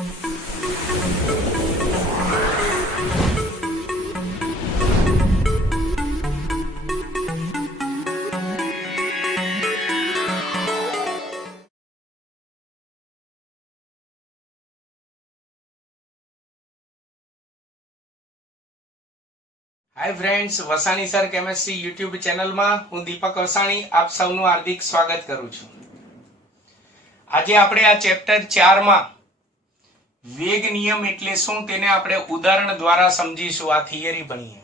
हाय friends, Vasani sir chemistry YouTube channel में हूँ दीपक वसाणी आप सबનું हार्दिक स्वागत करूं છું। આજે આપણે આ ચેપ્ટર 4 માં વેગ નિયમ એટલે શું તેને આપણે ઉદાહરણ દ્વારા સમજીશું। આ થિયરી ભણીએ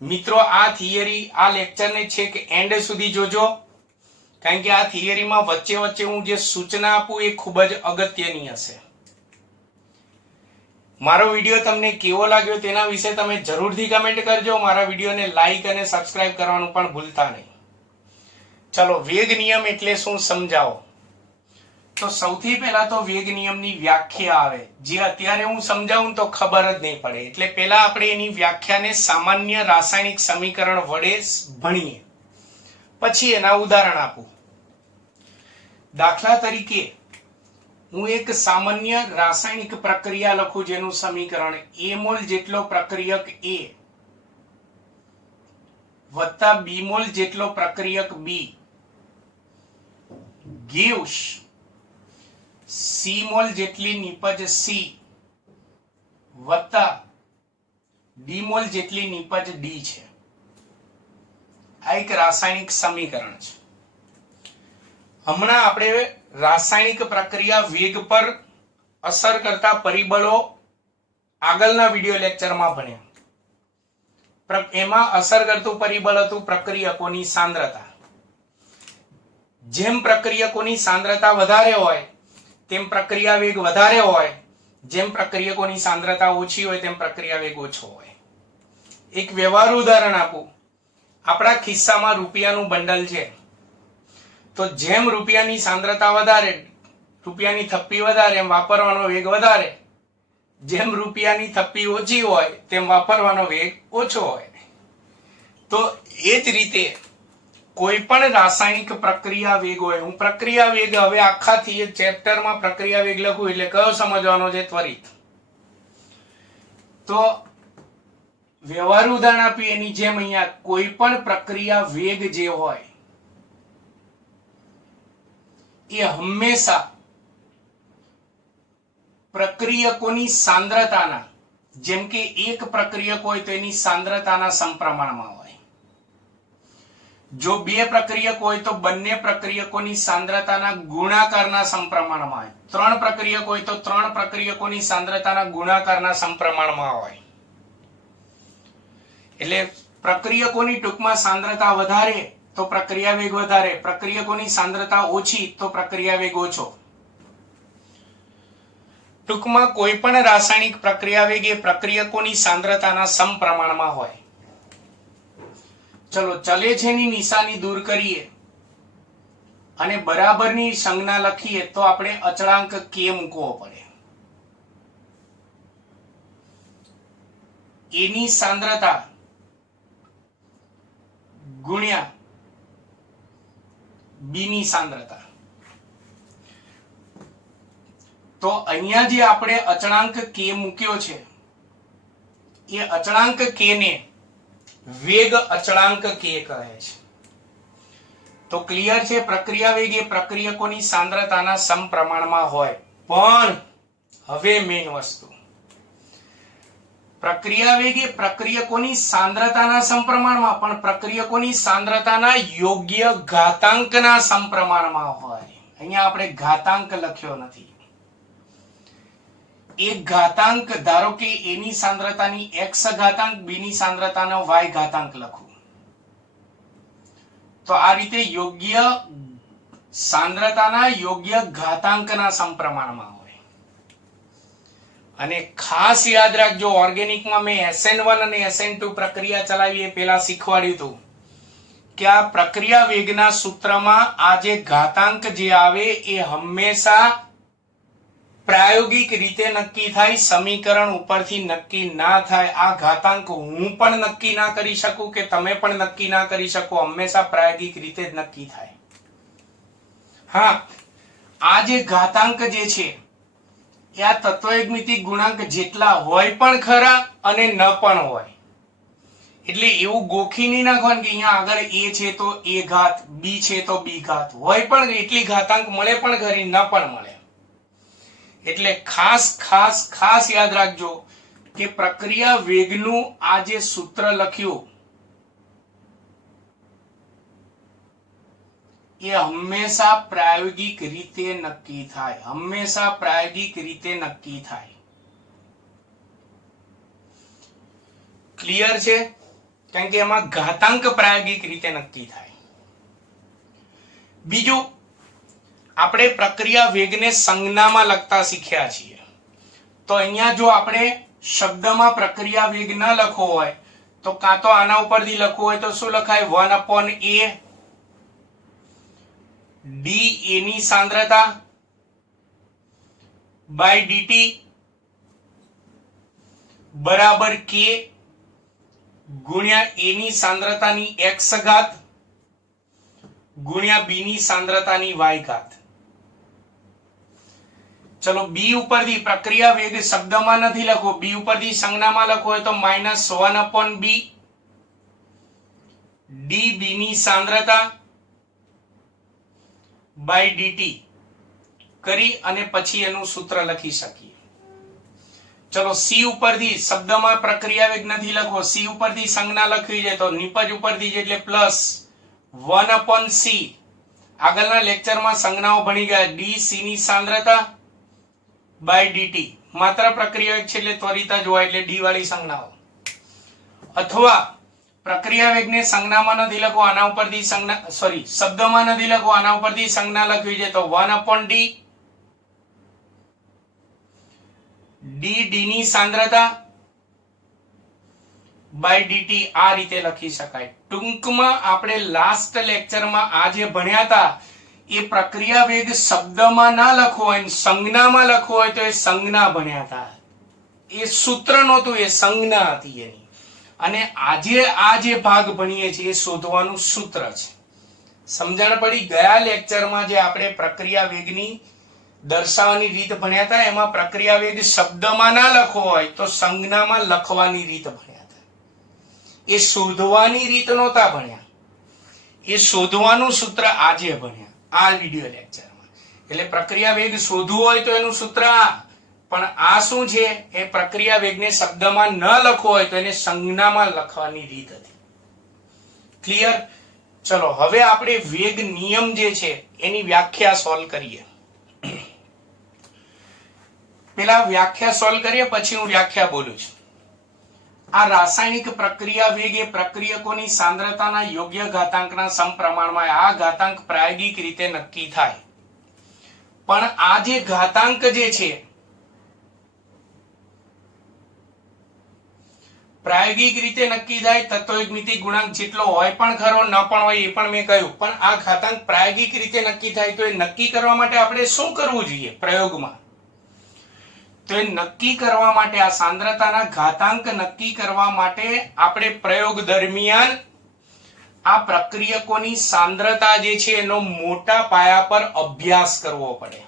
મિત્રો। આ થિયરી આ લેક્ચર ને છેક એન્ડ સુધી જોજો, કારણ કે આ થિયરી માં વચ્ચે વચ્ચે હું જે સૂચના આપું એ ખૂબ જ અગત્યની હશે। मारो वीडियो तमने केवो लाग्यो तेना विषे तमे जरूरथी कमेंट करजो। मारा वीडियो ने लाइक अने सब्सक्राइब करवानुं पण भूलता नहीं। चलो वेग नियम एटले शुं समजावो। तो सौथी पहेला तो वेग नियमनी व्याख्या आवे, जे अत्यारे हुं समजावुं तो खबर ज नहीं पड़े। एटले पहेला आपणे एनी व्याख्याने सामान्य रासायनिक समीकरण वडे भणीए, पछी एना उदाहरण आपું। दाखला तरीके हूँ एक सामान्य रासायनिक प्रक्रिया लखू जेनु समीकरण ए मोल जेटलो प्रक्रियक ए वत्ता बी मोल जेटलो प्रक्रियक बी गिव्स सी मोल जेटली निपज सी वत्ता डी मोल जेटली निपज डी छे। आ एक रासायनिक समीकरण छे। हमणा आपणे रासायनिक प्रक्रिया वेग पर असर करता परिबळो आगळना विडियो लेक्चर में भण्या। एमां असर करतुं परिबळ हतुं प्रक्रियकोनी सांद्रता। जेम प्रक्रियकोनी सांद्रता वधारे होय तेम प्रक्रिया वेग वधारे होय, जेम प्रक्रियकोनी सांद्रता ओછી होय तेम प्रक्रिया वेग ओछो होय। एक व्यवहारु उदाहरण आपूं। आपणा खिस्सामां रूपियानुं बंडल छे, तो जेम रूपियानी सांद्रता वधारे, रूपियानी थप्पी वधारे एम वापरवानो वेग वधारे, जेम रूपियानी थप्पी ओછી होय तेम वापरवानो वेग ओछो होय। तो एज रीते कोई पण रासायनिक प्रक्रिया वेग होय, हूँ प्रक्रिया वेग हवे आखाथी चेप्टर में प्रक्रिया वेग लखुं एटले कयो समजवानो छे त्वरित। तो व्यवहारु उदाहरण आपी एनी जेम अहींया कोई पण प्रक्रिया वेग जे होय ये हमेशा प्रक्रियकोनी सांद्रताना, जेम के एक प्रक्रियक होय तो एनी सांद्रताना समप्रमाणमां होय। जो बे प्रक्रियक होय तो बंने प्रक्रियकोनी सांद्रताना गुणाकारना समप्रमाणमां होय। त्रण प्रक्रियक होय तो त्रण प्रक्रियकोनी सांद्रताना गुणाकारना समप्रमाणमां होय। એટલે प्रक्रियकोनी टूंकमां सांद्रता वधारे तो प्रक्रिया वेग वधारे, प्रक्रियकोनी सांद्रता ओછી तो प्रक्रिया वेग ओछो। टूंकमां कोईपण रासायनिक प्रक्रिया वेग ए प्रक्रियकोनी सांद्रताना समप्रमाणमां होय। चलो चले छेनी निशानी दूर करीए अने बराबरनी संज्ञा लखीए तो आपणे अचळांक के मूकवो पड़े। एनी सांद्रता गुण्या बी नी सांद्रता। तो अहींया जे आपणे अचळांक के मूक्यो छे ए अचळांक के ने वेग अचळांक के कहे छे। तो क्लियर छे, प्रक्रिया वेग ए प्रक्रियकोनी सांद्रताना समप्रमाणमां होय। पण हवे मेन वस्तु, प्रक्रिया वेग ए प्रक्रियकोनी सांद्रताना समप्रमाणमां पण प्रक्रियकोनी सांद्रताना योग्य घातांकना समप्रमाणमां होय। अहींया आपणे घातांक लख्यो नथी। एक घातांक धारो के ए नी सांद्रतानी x घातांक, बी नी सांद्रतानो y घातांक लखूं तो आ रीते योग्य सांद्रताना योग्य घातांकना समप्रमाणमां होय। अने खास याद राखजो, ऑर्गेनिक में मैं SN1 અને SN2 प्रक्रिया चलावी ए पहेला शीखवाड्युं हतुं के आ प्रक्रिया वेगना सूत्रमां आ जे घातांक जे आवे ए हमेशा प्रायोगिक रीते नक्की थाय, समीकरण उपरथी नक्की ना थाय। आ घातांक हूँ पण नक्की ना करी शकूं के तमे पण नक्की ना करी शको, हमेशा प्रायोगिक रीते ज नक्की थाय। हाँ, आ जे घातांक जे छे એ આ તત્વયુગ્મિતિક ગુણાંક જેટલા હોય પણ ખરા અને ન પણ હોય. એટલે એવું ગોખી નહીં નાખવાનું કે અહીંયા આગળ a છે તો a ઘાત, b છે તો b ઘાત, હોય પણ એટલી ઘાતાંક મળે પણ ખરી, ન પણ મળે. એટલે ખાસ ખાસ ખાસ યાદ રાખજો કે પ્રક્રિયા વેગનું આ જે સૂત્ર લખ્યું એ હંમેશા પ્રાયોગિક રીતે નક્કી થાય, હંમેશા પ્રાયોગિક રીતે નક્કી થાય. ક્લિયર છે? કારણ કે એમાં ઘાતાંક પ્રાયોગિક રીતે નક્કી થાય. બીજું, આપણે પ્રક્રિયા વેગને સંજ્ઞામાં લખતા શીખ્યા છીએ. તો અહીંયા જો આપણે શબ્દમાં પ્રક્રિયા વેગ ન લખવો હોય તો કાં તો આના ઉપરથી લખવું હોય તો શું લખાય? 1/a d a ની સાંદ્રતા બાય dt બરાબર k ગુણ્યા a ની સાંદ્રતાની x ઘાત ગુણ્યા b ની સાંદ્રતાની y ઘાત. ચલો b ઉપરથી પ્રક્રિયા વેગ શબ્દમાં નથી લખવો, b ઉપરથી સંજ્ઞામાં લખવો હોય તો -1/b db ની સાંદ્રતા બાય dt કરી અને પછી એનું સૂત્ર લખી શકીએ. ચલો c ઉપરથી શબ્દમાં પ્રક્રિયા વેગ નથી લખવો, c ઉપરથી સંજ્ઞા લખવી છે તો નિપજ ઉપરથી એટલે +1/c. આગળના લેક્ચરમાં સંજ્ઞાઓ ભણી ગયા. dc ની સાંદ્રતા બાય dt, માત્ર પ્રક્રિયા વેગ છે એટલે ત્વરિત જ હોય એટલે d વાળી સંજ્ઞાઓ. અથવા પ્રક્રિયા વેગને સંજ્ઞામાં નથી લખવો, આના ઉપરથી સંજ્ઞા શબ્દમાં નથી લખવો, આના ઉપરથી સંજ્ઞા લખવી છે તો 1/d dd ની સાંદ્રતા બાય dt આ રીતે લખી શકાય. ટૂંકમાં આપણે લાસ્ટ લેક્ચરમાં આ જે ભણ્યા હતા એ પ્રક્રિયા વેગ શબ્દમાં ના લખવો હોય, સંજ્ઞામાં લખવો હોય તો એ સંજ્ઞા ભણ્યા હતા. એ સૂત્ર નહોતું, એ સંજ્ઞા હતી એની. અને આજે આ જે ભાગ ભણીએ છીએ એ શોધવાનું સૂત્ર છે. સમજણ પડી? ગયા લેક્ચરમાં જે આપણે પ્રક્રિયા વેગની દર્શાવવાની રીત ભણ્યા હતા એમાં પ્રક્રિયા વેગ શબ્દમાં ના લખવો હોય તો સંજ્ઞામાં લખવાની રીત ભણ્યા હતા. એ શોધવાની રીત નહોતા ભણ્યા, એ શોધવાનું સૂત્ર આજે ભણ્યા આ વિડિયો લેક્ચરમાં. એટલે પ્રક્રિયા વેગ શોધવું હોય તો એનું સૂત્ર આ, પણ આ શું છે? એ પ્રક્રિયા વેગને શબ્દમાં ન લખવો હોય તો એને સંજ્ઞામાં લખવાની રીત હતી. ક્લિયર? ચલો હવે આપણે વેગ નિયમ જે છે એની વ્યાખ્યા સોલ્વ કરીએ. પેલા વ્યાખ્યા સોલ્વ કરીએ પછી હું વ્યાખ્યા બોલું છું. આ રાસાયણિક પ્રક્રિયા વેગ એ પ્રક્રિયકોની સાંદ્રતાના યોગ્ય ઘાતાંકના સમપ્રમાણમાં, આ ઘાતાંક પ્રાયોગિક રીતે નક્કી થાય. પણ આ જે ઘાતાંક જે છે પ્રાયોગિક રીતે નક્કી થાય, તત્વયુગ્મિતિક ગુણાંક જેટલો હોય પણ ખરો, ન પણ હોય એ પણ મેં કહ્યું. પણ આ ઘાતાંક પ્રાયોગિક રીતે નક્કી થાય તો એ નક્કી કરવા માટે આપણે શું કરવું જોઈએ પ્રયોગમાં? તો એ નક્કી કરવા માટે, આ સાંદ્રતાના ઘાતાંક નક્કી કરવા માટે આપણે પ્રયોગ દરમિયાન આ પ્રક્રિયકોની સાંદ્રતા જે છે એનો મોટા પાયા પર અભ્યાસ કરવો પડે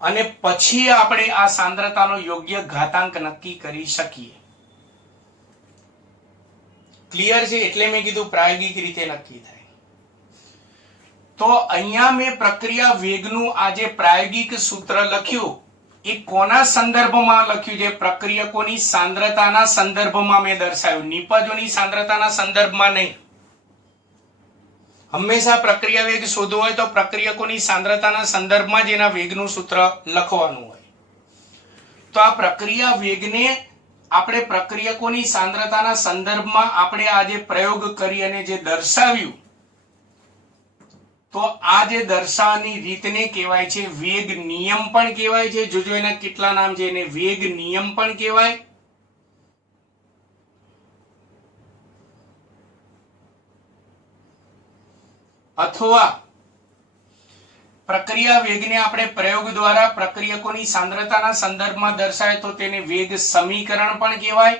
અને પછી આપણે આ સાંદ્રતાનો યોગ્ય ઘાતાંક નક્કી કરી શકીએ. ક્લિયર છે? એટલે મેં કીધું પ્રાયોગિક રીતે નક્કી થાય. તો અહીંયા મેં પ્રક્રિયા વેગનું આ જે પ્રાયોગિક સૂત્ર લખ્યું એ કોના સંદર્ભમાં લખ્યું છે? પ્રક્રિયકોની સાંદ્રતાના સંદર્ભમાં મેં દર્શાવ્યું, નિપજોની સાંદ્રતાના સંદર્ભમાં નહીં. હંમેશા પ્રક્રિયા વેગ શોધવો હોય તો પ્રક્રિયકોની સાંદ્રતાના સંદર્ભમાં જ એના વેગનું સૂત્ર લખવાનું હોય. તો આ પ્રક્રિયા વેગને આપણે પ્રક્રિયકોની સાંદ્રતાના સંદર્ભમાં આપણે આ જે પ્રયોગ કરી અને જે દર્શાવ્યું, તો આ જે દર્શાવવાની રીતને કહેવાય છે વેગ નિયમ પણ કહેવાય છે. જોજો એના કેટલા નામ છે. એને વેગ નિયમ પણ કહેવાય, અથવા પ્રક્રિયા વેગને આપણે પ્રયોગ દ્વારા પ્રક્રિયકોની સાંદ્રતાના સંદર્ભમાં દર્શાવે તો તેને વેગ સમીકરણ પણ કહેવાય.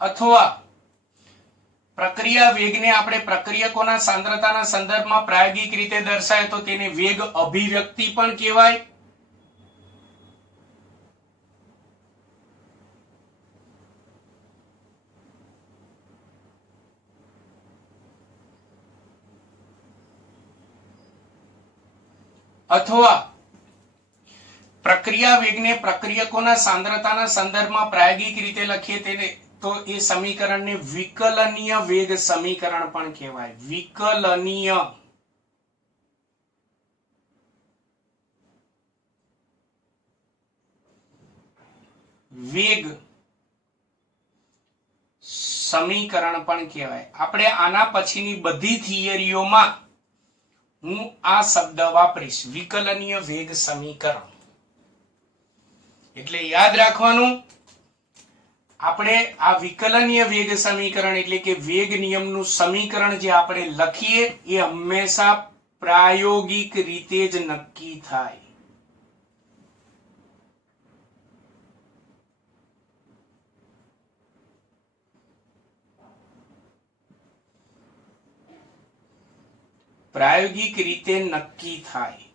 અથવા પ્રક્રિયા વેગને આપણે પ્રક્રિયકોના સાંદ્રતાના સંદર્ભમાં પ્રાયોગિક રીતે દર્શાવે તો તેને વેગ અભિવ્યક્તિ પણ કહેવાય. અથવા પ્રક્રિયા વેગને પ્રક્રિયકોના સાંદ્રતાના સંદર્ભમાં પ્રાયોગિક રીતે લખીએ તેને તો એ સમીકરણને વિકલનીય વેગ સમીકરણ પણ કહેવાય. વિકલનીય વેગ સમીકરણ પણ કહેવાય. આપણે આના પછીની બધી થિયરીઓમાં હું આ શબ્દ વાપરીશ, વિકલનીય વેગ સમીકરણ. એટલે યાદ રાખવાનું, આપણે આ વિકલનીય વેગ સમીકરણ એટલે કે વેગ નિયમનું સમીકરણ જે આપણે લખીએ એ હંમેશા પ્રાયોગિક રીતે જ નક્કી થાય. પ્રાયોગિક રીતે નક્કી થાય.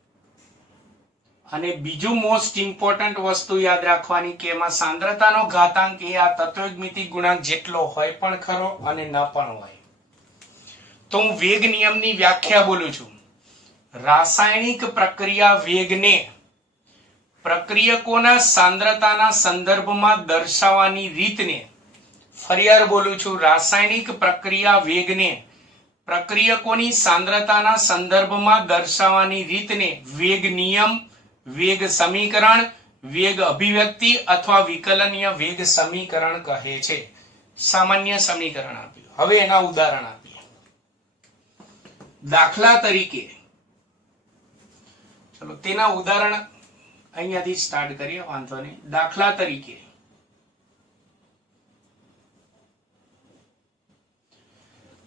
અને બીજું મોસ્ટ ઇમ્પોર્ટન્ટ વસ્તુ યાદ રાખવાની કે એમાં સાંદ્રતાનો ઘાતાંક એ આ તત્વમિતિક ગુણાંક જેટલો હોય પણ ખરો અને ન પણ હોય. તો હું વેગ નિયમની વ્યાખ્યા બોલું છું. રાસાયણિક પ્રક્રિયા વેગને પ્રક્રિયકોના સાંદ્રતાના સંદર્ભમાં દર્શાવવાની રીતને, ફરીવાર બોલું છું, રાસાયણિક પ્રક્રિયા વેગને પ્રક્રિયકોની સાંદ્રતાના સંદર્ભમાં દર્શાવવાની રીતને વેગ નિયમ, વેગ સમીકરણ, વેગ અભિવ્યક્તિ અથવા વિકલનીય વેગ સમીકરણ કહે છે. સામાન્ય સમીકરણ આપ્યું. હવે એના ઉદાહરણ આપીએ. દાખલા તરીકે, ચલો તેના ઉદાહરણ અહીંયાથી સ્ટાર્ટ કરીએ, વાંધો નહીં. દાખલા તરીકે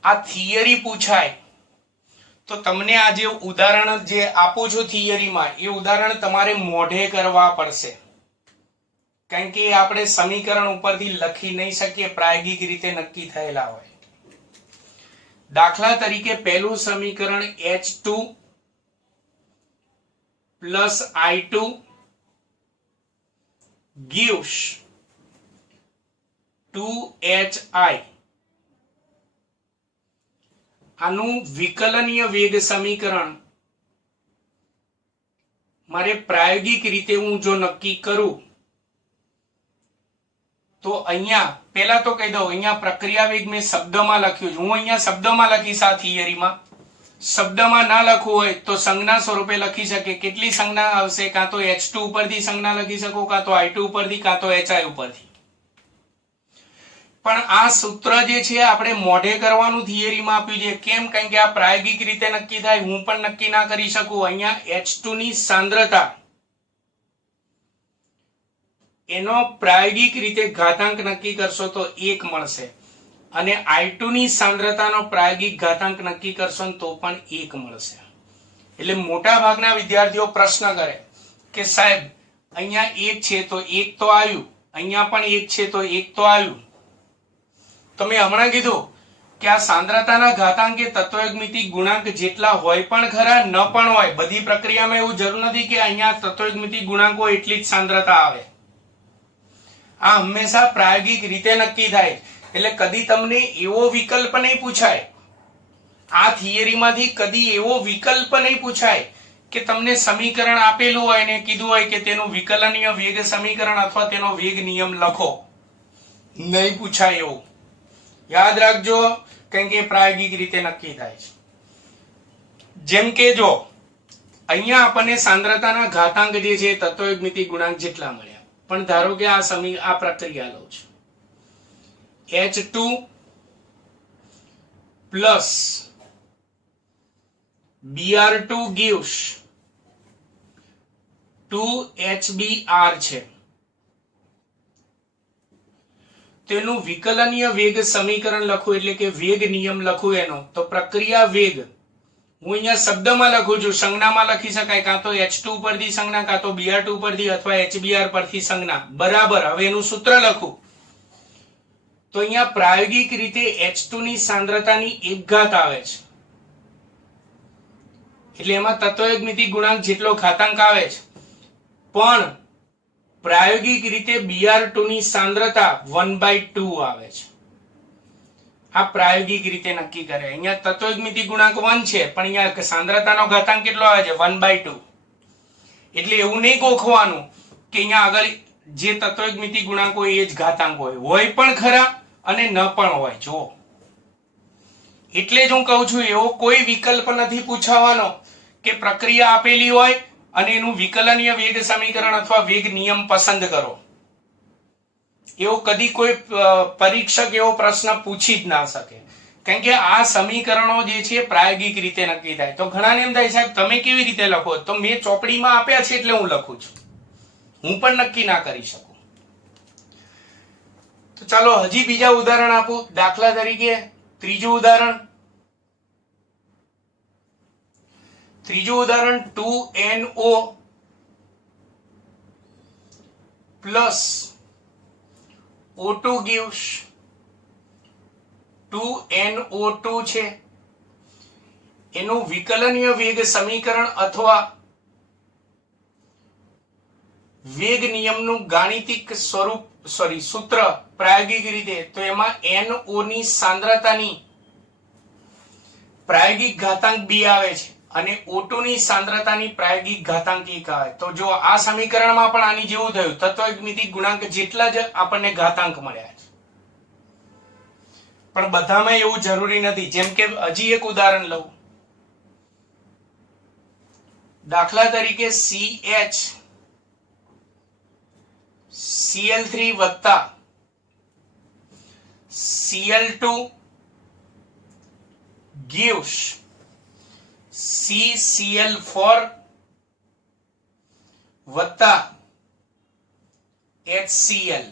આ થિયરી પૂછાય તો તમને આ જે ઉદાહરણ જે આપું છું થિયરીમાં, એ ઉદાહરણ તમારે મોઢે કરવા પડશે, કારણ કે આપણે સમીકરણ ઉપરથી લખી નહીં શકીએ, પ્રાયોગિક રીતે નક્કી થયેલા હોય. દાખલા તરીકે પહેલું સમીકરણ H2 plus I2 gives 2HI. આનું વિકલનીય વેગ સમીકરણ મારે પ્રાયોગિક રીતે હું જો નક્કી કરું તો અહીંયા પહેલા તો કહી દઉં, અહીંયા પ્રક્રિયા વેગ મેં શબ્દમાં લખ્યું છે. હું અહીંયા શબ્દમાં લખીશ આ થિયરીમાં. શબ્દમાં ના લખવું હોય તો સંજ્ઞા સ્વરૂપે લખી શકે. કેટલી સંજ્ઞા આવશે? કાં તો H2 ઉપરથી સંજ્ઞા લખી શકો, કાં તો I2 ઉપરથી, કાં તો HI ઉપરથી. પણ આ સૂત્ર જે છે આપણે મોઢે કરવાનું થિયરીમાં આપ્યું છે. કેમ? કારણ કે આ પ્રાયોગિક રીતે નક્કી થાય, હું પણ નક્કી ના કરી શકું. અહીંયા H2 ની સાંદ્રતા એનો પ્રાયોગિક રીતે ઘાતાંક નક્કી કરશો તો 1 મળશે, અને I2 ની સાંદ્રતાનો પ્રાયોગિક ઘાતાંક નક્કી કરશો તો પણ 1 મળશે. એટલે મોટા ભાગના વિદ્યાર્થીઓ પ્રશ્ન કરે કે સાહેબ અહીંયા 1 છે તો 1 તો આવ્યું, અહીંયા પણ 1 છે તો 1 તો આવ્યું. તો મેં હમણાં કીધું કે આ સાંદ્રતાના ઘાતાંક એ તત્વમિતિક ગુણાંક જેટલા હોય પણ ખરા, ન પણ હોય. બધી પ્રક્રિયામાં એવું જરૂર નથી કે અહીંયા તત્વમિતિક ગુણાંકો એટલી જ સાંદ્રતા આવે. આ હંમેશા પ્રાયોગિક રીતે નક્કી થાય. એટલે કદી તમને એવો વિકલ્પ નહીં પૂછાય, આ થિયરીમાંથી કદી એવો વિકલ્પ નહીં પૂછાય કે તમને સમીકરણ આપેલું હોય ને કીધું હોય કે તેનું વિકલનીય વેગ સમીકરણ અથવા તેનો વેગ નિયમ લખો. નહીં પૂછાય એવું. યાદ રાખજો, કારણ કે પ્રાયોગિક રીતે નક્કી થાય છે. જેમ કે જો અહીંયા આપણને સાંદ્રતાના ઘાતાંક જે છે તત્વમિતિક ગુણાંક જેટલા મળ્યા, પણ ધારો કે આ પ્રક્રિયા લઉં છું, H2 plus Br2 gives 2HBr છે. તેનું વિકલનીય વેગ સમીકરણ લખું એટલે કે વેગ નિયમ લખું એનો, તો પ્રક્રિયા વેગ હું અહીંયા શબ્દમાં લખું છું. સંજ્ઞામાં લખી શકાય, કાં તો H2 પરથી સંજ્ઞા, કાં તો Br2 પરથી અથવા HBr પરથી સંજ્ઞા. બરાબર. હવે એનું સૂત્ર લખું તો અહીંયા પ્રાયોગિક રીતે H2 ની સાંદ્રતાની 1 ઘાત આવે છે, એટલે એમાં તત્વયુગ્મિતિ ગુણાંક જેટલો ઘાતાંક આવે છે, પણ પ્રાયોગિક રીતે Br2 ની સાંદ્રતા 1/2 આવે છે. આ પ્રાયોગિક રીતે નક્કી કરે. અહીંયા તત્વયુગ્મિતિ ગુણાંક 1 છે, પણ અહીંયા સાંદ્રતાનો ઘાતાંક કેટલો આવે છે? 1/2. એટલે એવું નહીં ગોખવાનું કે અહીંયા આગળ જે તત્વયુગ્મિતિ ગુણાંક હોય એ જ ઘાતાંક હોય પણ ખરા અને ન પણ હોય. જો એટલે જ હું કહું છું એવો કોઈ વિકલ્પ નથી પૂછવાનો કે પ્રક્રિયા આપેલી હોય અને એનું વિકલનીય વેગ સમીકરણ અથવા વેગ નિયમ પસંદ કરો. એવો કદી કોઈ પરીક્ષક એવો પ્રશ્ન પૂછી જ ના શકે, કારણ કે આ સમીકરણો જે છે પ્રાયોગિક રીતે નક્કી થાય. તો ઘણાને એમ થાય સાહેબ તમે કેવી રીતે લખો? તો મેં ચોપડીમાં આપ્યા છે એટલે હું લખું છું, હું પણ નક્કી ના કરી શકું. તો ચાલો હજી બીજા ઉદાહરણ આપું. દાખલા તરીકે ત્રીજું ઉદાહરણ 2NO plus O2 gives 2NO2 છે. એનું વિકલનીય વેગ સમીકરણ અથવા વેગ નિયમનું ગાણિતિક સૂત્ર પ્રાયોગિક રીતે, તો એમાં NO ની સાંદ્રતાની પ્રાયોગિક ઘાતાંક 2 આવે છે અને O2 ની સાંદ્રતાની પ્રાયોગિક ઘાતાંક 1 આવે. તો જો આ સમીકરણમાં પણ આની જેવું થયું, તત્વયુગ્મિતિ ગુણાંક જેટલા જ આપણને ઘાતાંક મળ્યા છે, પણ બધામાં એવું જરૂરી નથી. જેમ કે હજી એક ઉદાહરણ લઉં. દાખલા તરીકે CH Cl3 વત્તા Cl2 gives CCl4 વત્તા HCl.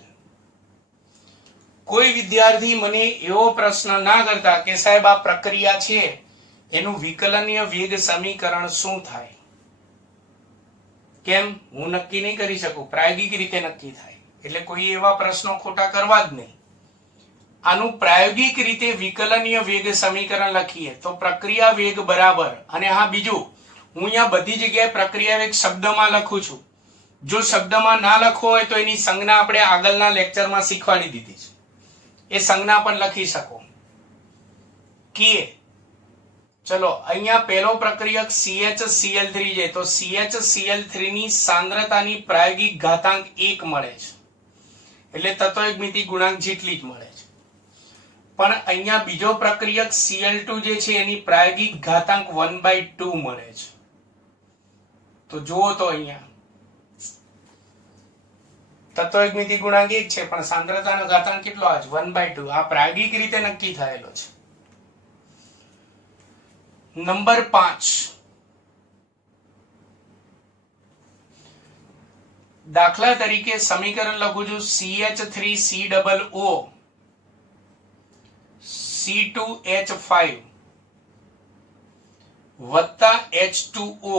કોઈ વિદ્યાર્થી મને એવો પ્રશ્ન ના કરતા કે સાહેબ આ પ્રક્રિયા છે એનું વિકલનીય વેગ સમીકરણ શું થાય? કેમ? હું નક્કી નહીં કરી શકું, પ્રાયોગિક રીતે નક્કી થાય. એટલે કોઈ એવા પ્રશ્નો ખોટા કરવા જ નહીં. આનું પ્રાયોગિક રીતે વિકલનીય વેગ સમીકરણ લખીએ તો પ્રક્રિયા વેગ બરાબર, અને હા બીજું, હું અહીંયા બધી જગ્યાએ પ્રક્રિયા વેગ શબ્દમાં લખું છું. જો શબ્દમાં ના લખવો હોય તો એની સંજ્ઞા આપણે આગળના લેક્ચરમાં શીખવાડી દીધી છે, એ સંજ્ઞા પણ લખી શકો. કે ચલો અહીંયા પહેલો પ્રક્રિયક CHCl3 છે, તો CHCl3 ની સાંદ્રતાની પ્રાયોગિક ઘાતાંક 1 મળે છે, એટલે તત્વયુગ્મિતિ ગુણાંક જેટલી જ મળે છે. પણ અહીંયા બીજો પ્રક્રિયક Cl2 જે છે એની પ્રાયોગિક ઘાતાંક 1/2 મળે છે. તો જુઓ તો અહીંયા તત્વયુગ્મિતિ ગુણાંક 1 છે પણ સાંદ્રતાનો ઘાતાંક કેટલો આવે છે? 1/2. આ પ્રાયોગિક રીતે નક્કી થયેલો છે. નંબર 5, દાખલા તરીકે સમીકરણ લખું છું CH3COO C2H5 વત્તા H2O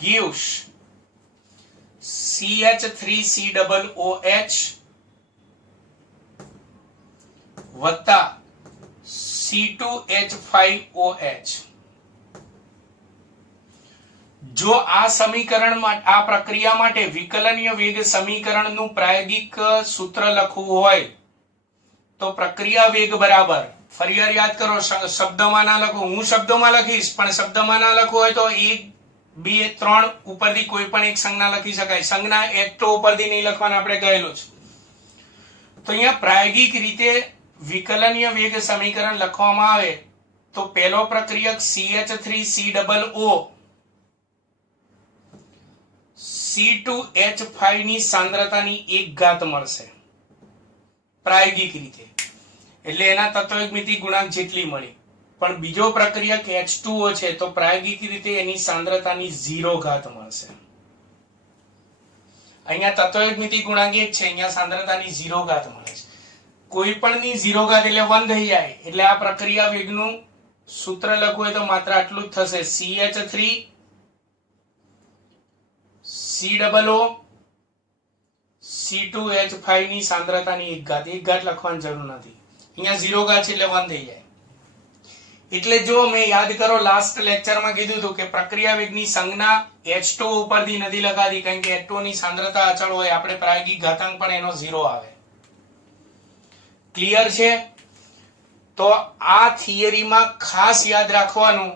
gives CH3COOH વત્તા C2H5OH. જો આ સમીકરણમાં આ પ્રક્રિયા માટે વિકલનીય વેગ સમીકરણનું પ્રાયોગિક સૂત્ર લખવું હોય તો પ્રક્રિયા વેગ બરાબર, ફરી યાદ કરો, શબ્દમાં ના લખો. હું શબ્દોમાં લખીશ પણ શબ્દમાં ના લખવું હોય તો 1 2 3 ઉપરથી કોઈ પણ એક સંજ્ઞા લખી શકાય. સંજ્ઞા એક તો ઉપરથી નહીં લખવાનું આપણે કહેલું છે. તો અહીંયા પ્રાયોગિક રીતે વિકલનીય વેગ સમીકરણ લખવામાં આવે તો પહેલો પ્રક્રિયક CH3COO C2H5 ની સાંદ્રતાની 1 ઘાત મળશે પ્રાયોગિક રીતે, એટલે એના તત્વયુગ્મિતિ ગુણાંક જેટલી મળી. પણ બીજો પ્રક્રિયક H2O છે તો પ્રાયોગિક રીતે એની સાંદ્રતાની 0 ઘાત મળશે. અહીંયા તત્વયુગ્મિતિ ગુણાંક 1 છે, અહીંયા સાંદ્રતાની 0 ઘાત મળે છે. કોઈ પણ ની 0 ઘાત એટલે 1 થઈ જાય, એટલે આ પ્રક્રિયા વેગનું સૂત્ર લખવું હોય તો માત્ર આટલું જ થશે, CH3COO C2H5 ની સાંદ્રતાની 1 ઘાત. 1 ઘાત લખવાની જરૂર નથી, અહીંયા 0 ઘાત છે એટલે 1 થઈ જાય. એટલે જો મેં યાદ કરો લાસ્ટ લેક્ચરમાં કીધું હતું કે પ્રક્રિયા વેગની સંજ્ઞા H2 ઉપરથી નથી લગાતી, કારણ કે H2 ની સાંદ્રતા અચળ હોય, આપણે પ્રાયોગિક ઘાતાંક પણ એનો 0 આવે. ક્લિયર છે? તો આ થિયરીમાં ખાસ યાદ રાખવાનું,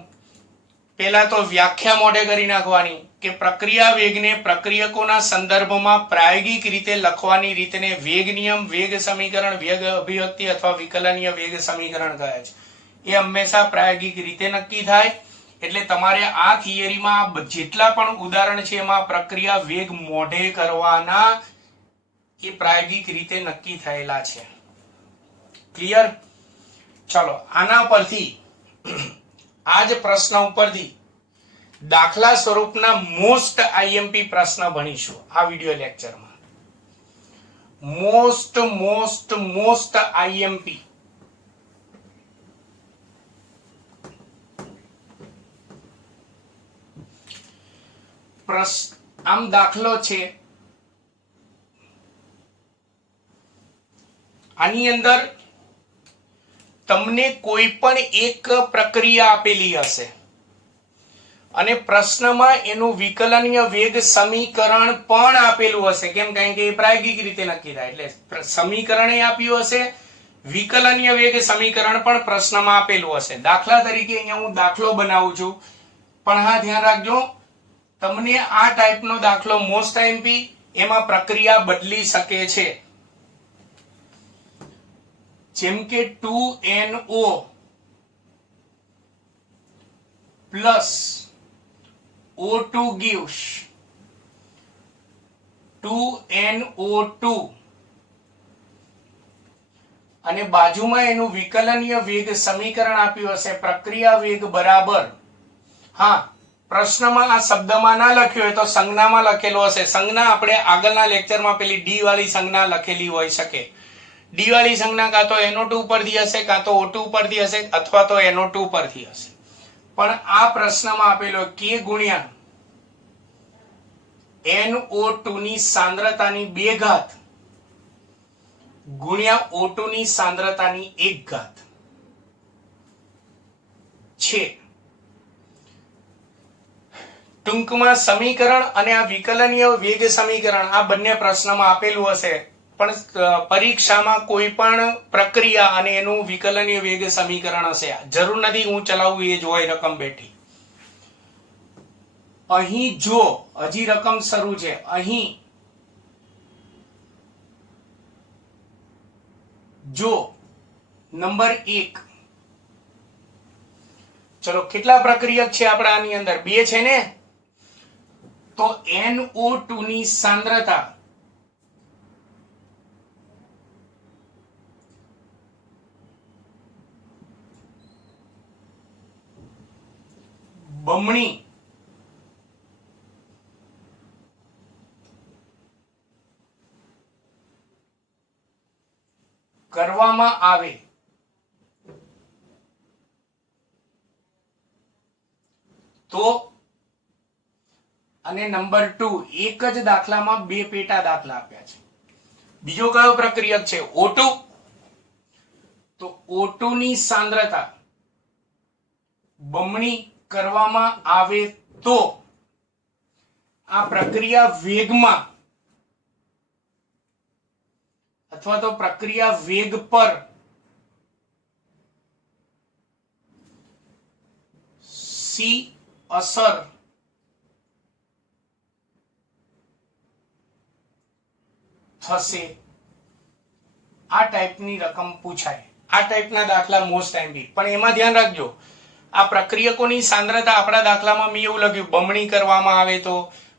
પહેલા તો વ્યાખ્યા મોઢે કરી નાખવાની કે પ્રક્રિયા વેગને પ્રક્રિયકોના સંદર્ભમાં પ્રાયોગિક રીતે લખવાની રીતને વેગ નિયમ, વેગ સમીકરણ, વેગ અભિવ્યક્તિ અથવા વિકલનીય વેગ સમીકરણ કહે છે. એ હંમેશા પ્રાયોગિક રીતે નક્કી થાય. એટલે તમારે આ થિયરીમાં જેટલા પણ ઉદાહરણ છે એમાં પ્રક્રિયા વેગ મોઢે કરવાના, એ પ્રાયોગિક રીતે નક્કી થયેલા છે. ક્લિયર? ચલો, આના પરથી આ જ પ્રશ્ન ઉપરથી દાખલા સ્વરૂપના મોસ્ટ આઈએમપી પ્રશ્ન ભણીશું આ વિડિયો લેક્ચરમાં. Most IMP. આમ દાખલો છે, આની અંદર તમને કોઈ પણ એક પ્રક્રિયા આપેલી હશે અને પ્રશ્નમાં એનું વિકલનીય વેગ સમીકરણ પણ આપેલું હશે. કેમ? કારણ કે એ પ્રાયોગિક રીતે નક્કી થાય. એટલે સમીકરણ આપ્યું હશે, વિકલનીય વેગ સમીકરણ પણ પ્રશ્નમાં આપેલું હશે. દાખલા તરીકે અહીંયા હું દાખલો બનાવું છું, પણ હા ધ્યાન રાખજો, તમને આ ટાઈપનો દાખલો મોસ્ટ આઈએમપી, એમાં પ્રક્રિયા બદલી શકે છે. જેમ કે 2NO plus O2 gives 2NO2 અને બાજુમાં એનું વિકલનીય વેગ સમીકરણ આપ્યું હશે, પ્રક્રિયા વેગ બરાબર. હા, પ્રશ્નમાં આ શબ્દમાં ના લખ્યો હોય તો સંજ્ઞામાં લખેલો હશે. સંજ્ઞા આપણે આગળના લેક્ચરમાં પેલી ડી વાળી સંજ્ઞા લખેલી હોઈ શકે. ડી વાળી સંજ્ઞા કાં તો NO2 પરથી હશે, કાં તો O2 પરથી હશે, અથવા તો NO2 પરથી હશે. પણ આ પ્રશ્નમાં આપેલો K ગુણ્યા NO2 ની સાંદ્રતાની 2 ઘાત ગુણ્યા O2 ની સાંદ્રતાની 1 ઘાત છે. ટૂંકમાં સમીકરણ અને આ વિકલનીય વેગ સમીકરણ આ બંને પ્રશ્નમાં આપેલું હશે, પણ પરીક્ષામાં કોઈ પણ પ્રક્રિયા અને એનું વિકલનીય વેગ સમીકરણ હશે. જરૂર નથી હું ચલાવું એ જ હોય રકમ બેઠી. અહીં જો હજી રકમ શરૂ છે, અહીં જો નંબર 1, ચલો કેટલા પ્રક્રિયક છે આપણા આની અંદર? 2 છે ને? તો NO2 ની સાંદ્રતા બમણી કરવામાં આવે તો, અને નંબર 2, એક જ દાખલામાં 2 પેટા દાખલા આપ્યા છે. બીજો કયો પ્રક્રિયક છે? O2. તો O2 ની સાંદ્રતા બમણી કરવામાં આવે તો આ પ્રક્રિયા વેગમાં અથવા તો પ્રક્રિયા વેગ પર C અસર થશે. આ ટાઈપની રકમ પૂછાય. આ ટાઈપના દાખલા મોસ્ટ આઈએમપી. પણ એમાં ધ્યાન રાખજો, આ પ્રક્રિયકોની સાંદ્રતા આપણા દાખલામાં મેં એવું લખ્યું બમણી કરવામાં આવે તો,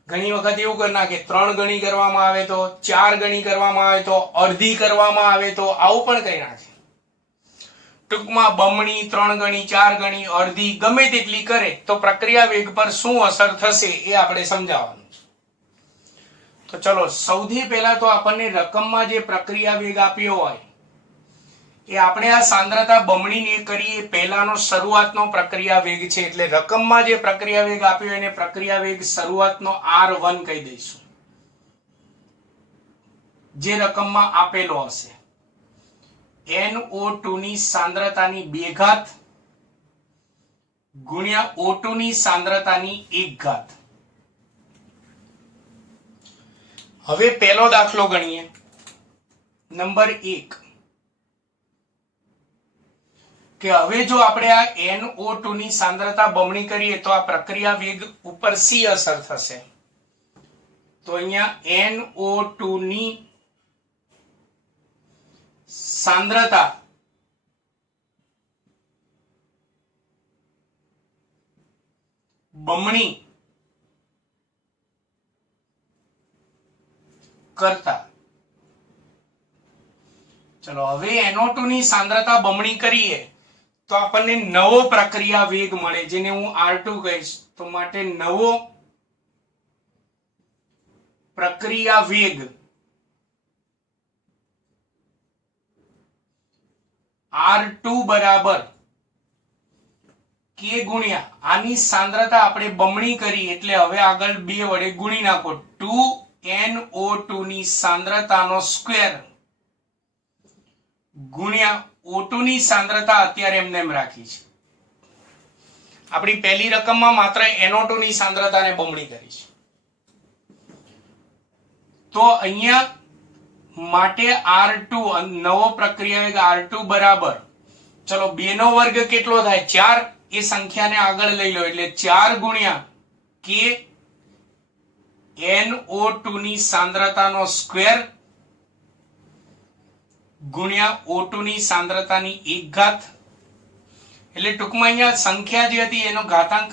ઘણી વખત એવું કરી નાખે 3 ગણી કરવામાં આવે તો, 4 ગણી કરવામાં આવે તો, અડધી કરવામાં આવે તો, આવું પણ કહી નાખે. ટૂંકમાં બમણી, 3 ગણી, 4 ગણી, અડધી ગમે તેટલી કરે તો પ્રક્રિયા વેગ પર શું અસર થશે એ આપણે સમજાવવાનું છે. તો ચલો, સૌથી પહેલા તો આપણને રકમમાં જે પ્રક્રિયા વેગ આપ્યો હોય એ આપણે આ સાંદ્રતા બમણીને કરીએ પહેલાનો શરૂઆતનો પ્રક્રિયા વેગ છે. એટલે રકમમાં જે પ્રક્રિયા વેગ આપ્યો એને પ્રક્રિયા વેગ શરૂઆતનો R1 કહી દઈશું. જે રકમમાં આપેલો હશે NO2 ની સાંદ્રતાની 2 ઘાત ગુણ્યા O2 ની સાંદ્રતાની 1 ઘાત. હવે પહેલો દાખલો ગણીએ. નંબર 1 કે હવે જો આપણે આ NO2 ની સાંદ્રતા બમણી કરીએ તો આ પ્રક્રિયા વેગ ઉપર સી અસર થશે. તો અહીંયા NO2 ની સાંદ્રતા બમણી કરતા, ચલો હવે NO2 ની સાંદ્રતા બમણી કરીએ તો આપણને નવો પ્રક્રિયા વેગ મળે જેને હું R2 કહીશ. તો માટે નવો પ્રક્રિયા વેગ R2 બરાબર K ગુણ્યા આની સાંદ્રતા આપણે બમણી કરી એટલે હવે આગળ 2 વડે ગુણી નાખો. 2NO2 ની સાંદ્રતાનો સ્ક્વેર ગુણ્યા O2 ની સાંદ્રતા અત્યારે એમને એમ રાખી છે. આપણી પહેલી રકમમાં માત્ર NO2 ની સાંદ્રતાને બમણી કરી છે. તો અહીંયા માટે R2 નવો પ્રક્રિયા વેગ R2 બરાબર, ચલો 2 નો વર્ગ કેટલો થાય 4, એ સંખ્યાને આગળ લઈ લો એટલે 4 ગુણ્યા K NO2 ની સાંદ્રતાનો સ્ક્વેર ગુણ્યા O2 ની સાંદ્રતાની 1 ઘાત. એટલે ટૂંકમાં અહીંયા સંખ્યા જે હતી એનો ઘાતાંક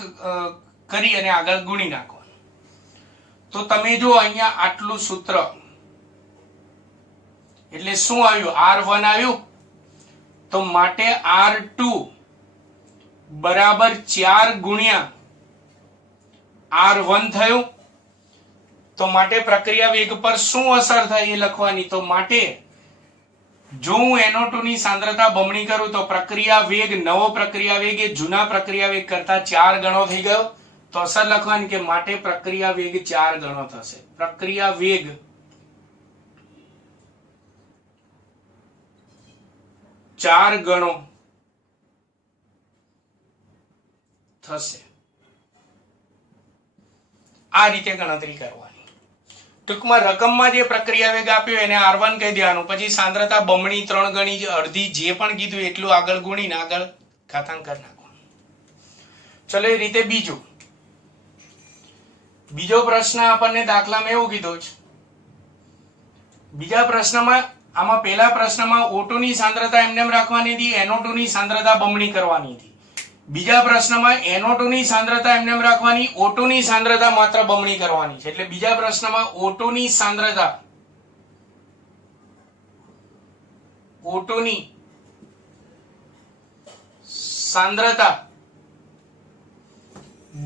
કરી અને આગળ ગુણી નાખો. તો તમે જો અહીંયા આટલું સૂત્ર એટલે શું આવ્યું R1 આવ્યું. તો માટે R2 બરાબર 4 ગુણ્યા R1 થયું. તો માટે પ્રક્રિયા વેગ પર શું અસર થાય એ લખવાની. તો માટે જો હું NO2 ની સાંદ્રતા બમણી કરું તો પ્રક્રિયા વેગ, નવો પ્રક્રિયા વેગ એ જૂના પ્રક્રિયા વેગ કરતા 4 ગણો થઈ ગયો. તો અસર લખવાની કે માટે પ્રક્રિયા વેગ 4 ગણો થશે. પ્રક્રિયા વેગ 4 ગણો થશે. આ રીતે ગણતરી કરવાની. ટૂંકમાં રકમમાં જે પ્રક્રિયા વેગ આપ્યો એને R1 કહી દેવાનું, પછી સાંદ્રતા બમણી 3 ગણી અડધી જે પણ કીધું એટલું આગળ ગુણીને આગળ ઘાતાંક કરી નાખવાનું. ચલો એ રીતે બીજો પ્રશ્ન આપણને દાખલામાં એવું કીધું છે. બીજા પ્રશ્નમાં આમાં પહેલા પ્રશ્નમાં O2 ની સાંદ્રતા એમને એમ રાખવાની હતી, NO2 ની સાંદ્રતા બમણી કરવાની હતી. બીજા પ્રશ્નમાં NO2 ની સાંદ્રતા એમને એમ રાખવાની, O2 ની સાંદ્રતા માત્ર બમણી કરવાની છે. એટલે બીજા પ્રશ્નમાં O2 ની સાંદ્રતા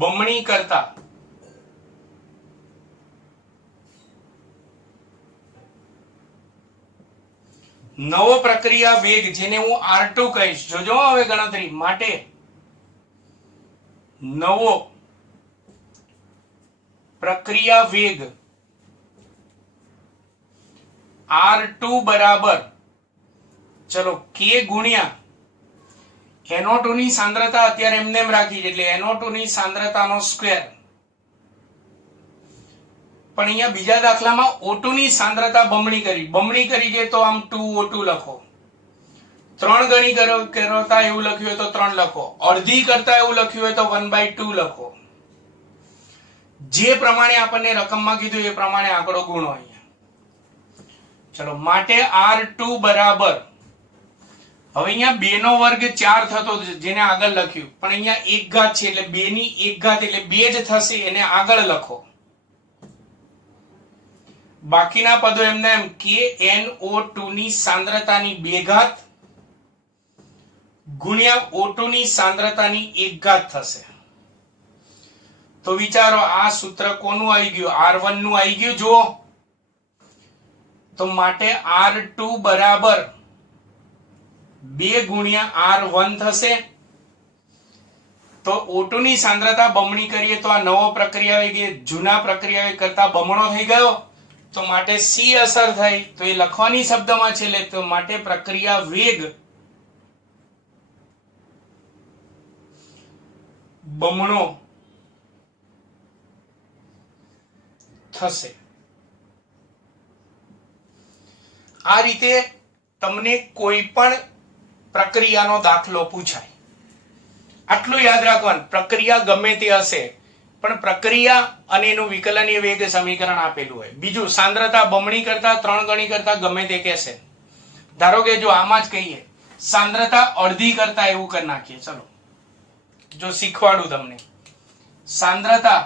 બમણી કરતા નવો પ્રક્રિયા વેગ જેને હું R2 કહીશ. જોજો હવે ગણતરી માટે નવો પ્રક્રિયા વેગ R2 બરાબર, ચલો K ગુણ્યા NO2 ની સાંદ્રતા અત્યારે એમને એમ રાખી એટલે NO2 ની સાંદ્રતાનો સ્ક્વેર. પણ અહીંયા બીજા દાખલામાં O2 ની સાંદ્રતા બમણી કરી છે તો આમ 2O2 લખો. 3 ગણી કરતા એવું લખ્યું હોય તો 3 લખો, અડધી કરતા એવું લખ્યું હોય તો 1/2 લખો. જે પ્રમાણે આપણને રકમમાં કીધું એ પ્રમાણે આંકડો ગુણો અહીંયા. ચલો માટે R2 બરાબર, હવે અહીંયા 2 નો વર્ગ 4 થતો જેને આગળ લખ્યું, પણ અહીંયા 1 ઘાત છે એટલે 2 ની 1 ઘાત એટલે 2 જ થશે, એને આગળ લખો. બાકીના પદો એમને એમ KNO2 ની સાંદ્રતાની 2 ઘાત ગુણ્યા O2 ની સાંદ્રતાની 1 ઘાત થશે. તો વિચારો આ સૂત્ર કોનું આવી ગયું? R1 નું આવી ગયું. જુઓ તો માટે R2 બરાબર 2 ગુણ્યા R1 થશે. તો O2 ની સાંદ્રતા બમણી કરીએ તો આ નવો પ્રક્રિયા વેગ જૂના પ્રક્રિયા વેગ કરતા બમણો થઈ ગયો. તો માટે સી અસર થઈ તો એ લખવાની શબ્દમાં છેલ્લે, તો માટે પ્રક્રિયા વેગ બમણો થશે. આ રીતે તમને કોઈ પણ પ્રક્રિયાનો દાખલો પૂછાય, આટલું યાદ રાખવાનું. પ્રક્રિયા ગમે તે હશે પણ પ્રક્રિયા અને એનું વિકલનીય વેગ સમીકરણ આપેલું હોય. બીજું, સાંદ્રતા બમણી કરતા 3 ગણી કરતા ગમે તે કહેશે. ધારો કે જો આમાં જ કહીએ સાંદ્રતા અડધી કરતા એવું કરી નાખીએ. ચલો જો શીખવાડું તમને. સાંદ્રતા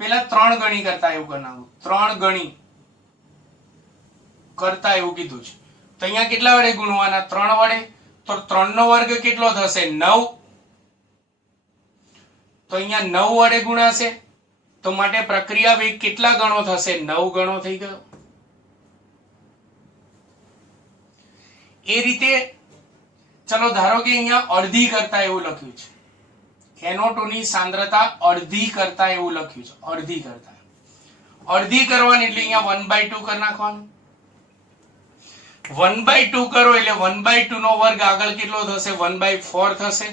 પેલા 3 ગણી કરતા એવું કરી નાખું. 3 ગણી કરતા એવું કીધું છે તો અહીંયા કેટલા વડે ગુણવાના? 3 વડે. તો 3 નો વર્ગ કેટલો થશે? 9. તો અહીંયા 9 વડે ગુણાશે તો માટે પ્રક્રિયા વેગ કેટલા ગણો થશે? 9 ગણો થઈ ગયો. એ રીતે ચલો ધારો કે અહીંયા અડધી કરતા એવું લખ્યું છે. NO2 ની સાંદ્રતા અડધી કરતા એવું લખ્યું છે. અડધી કરતા, અડધી કરવાની એટલે અહીંયા 1/2 કરી નાખવાનું. 1/2 કરો એટલે 1/2 નો વર્ગ આગળ કેટલો થશે? 1/4 થશે.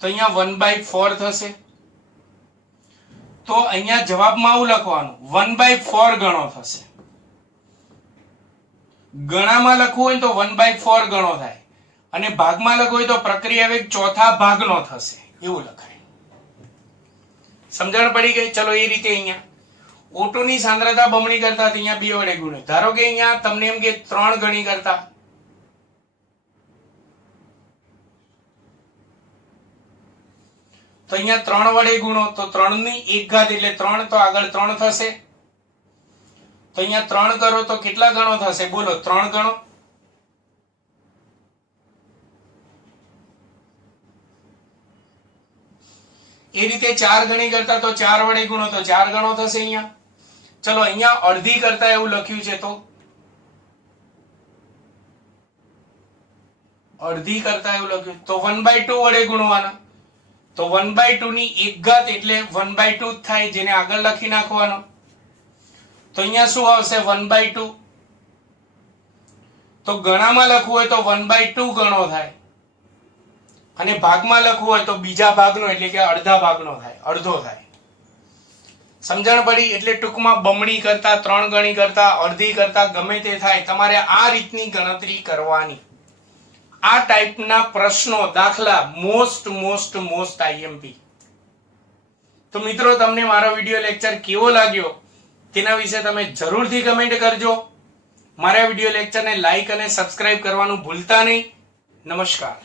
તો અહીંયા 1/4 થશે. તો અહીંયા જવાબમાં આવું લખવાનું 1/4 ગણો થશે. ગણામાં લખવું હોય તો 1/4 ગણો થાય અને ભાગમાં લખવું હોય તો પ્રક્રિયા વેગ ચોથા ભાગનો થશે એવું લખાય. સમજણ પડી ગઈ? ચલો એ રીતે અહીંયા O2 ની સાંદ્રતા બમણી કરતા અહીંયા 2 વડે ગુણે. ધારો કે અહીંયા તમને એમ કે 3 ગણી કરતા, તો અહીંયા 3 વડે ગુણો તો 3 ની 1 ઘાત એટલે 3, તો આગળ 3 થશે. તો અહીંયા 3 કરો તો કેટલા ગણો થશે? બોલો 3 ગણો. એ રીતે 4 ગણી કરતા તો 4 વડે ગુણો તો 4 ગણો થશે અહીંયા. ચલો અહીંયા અડધી કરતા એવું લખ્યું છે તો અડધી કરતા એવું લખ્યું તો 1/2 વડે ગુણવાના. તો 1/2 ની 1 ઘાત એટલે 1/2 જ થાય, જેને આગળ લખી નાખવાનો. તો અહીંયા શું આવશે? 1/2. તો ગણામાં લખવું હોય તો 1/2 ગણો થાય અને ભાગમાં લખવું હોય તો બીજા ભાગનો એટલે કે અડધા ભાગનો થાય, અડધો થાય. સમજણ પડી? એટલે ટૂંકમાં બમણી કરતા, 3 ગણી કરતા, અડધી કરતા ગમે તે થાય, તમારે આ રીતની ગણતરી કરવાની. આ ટાઈપના પ્રશ્નો, દાખલા મોસ્ટ IMP. તો મિત્રો તમને મારો વિડિયો લેક્ચર કેવો લાગ્યો તેના વિશે તમે જરૂરથી કમેન્ટ કરજો. મારા વિડિયો લેક્ચરને લાઈક અને સબસ્ક્રાઇબ કરવાનું ભૂલતા નહીં. નમસ્કાર.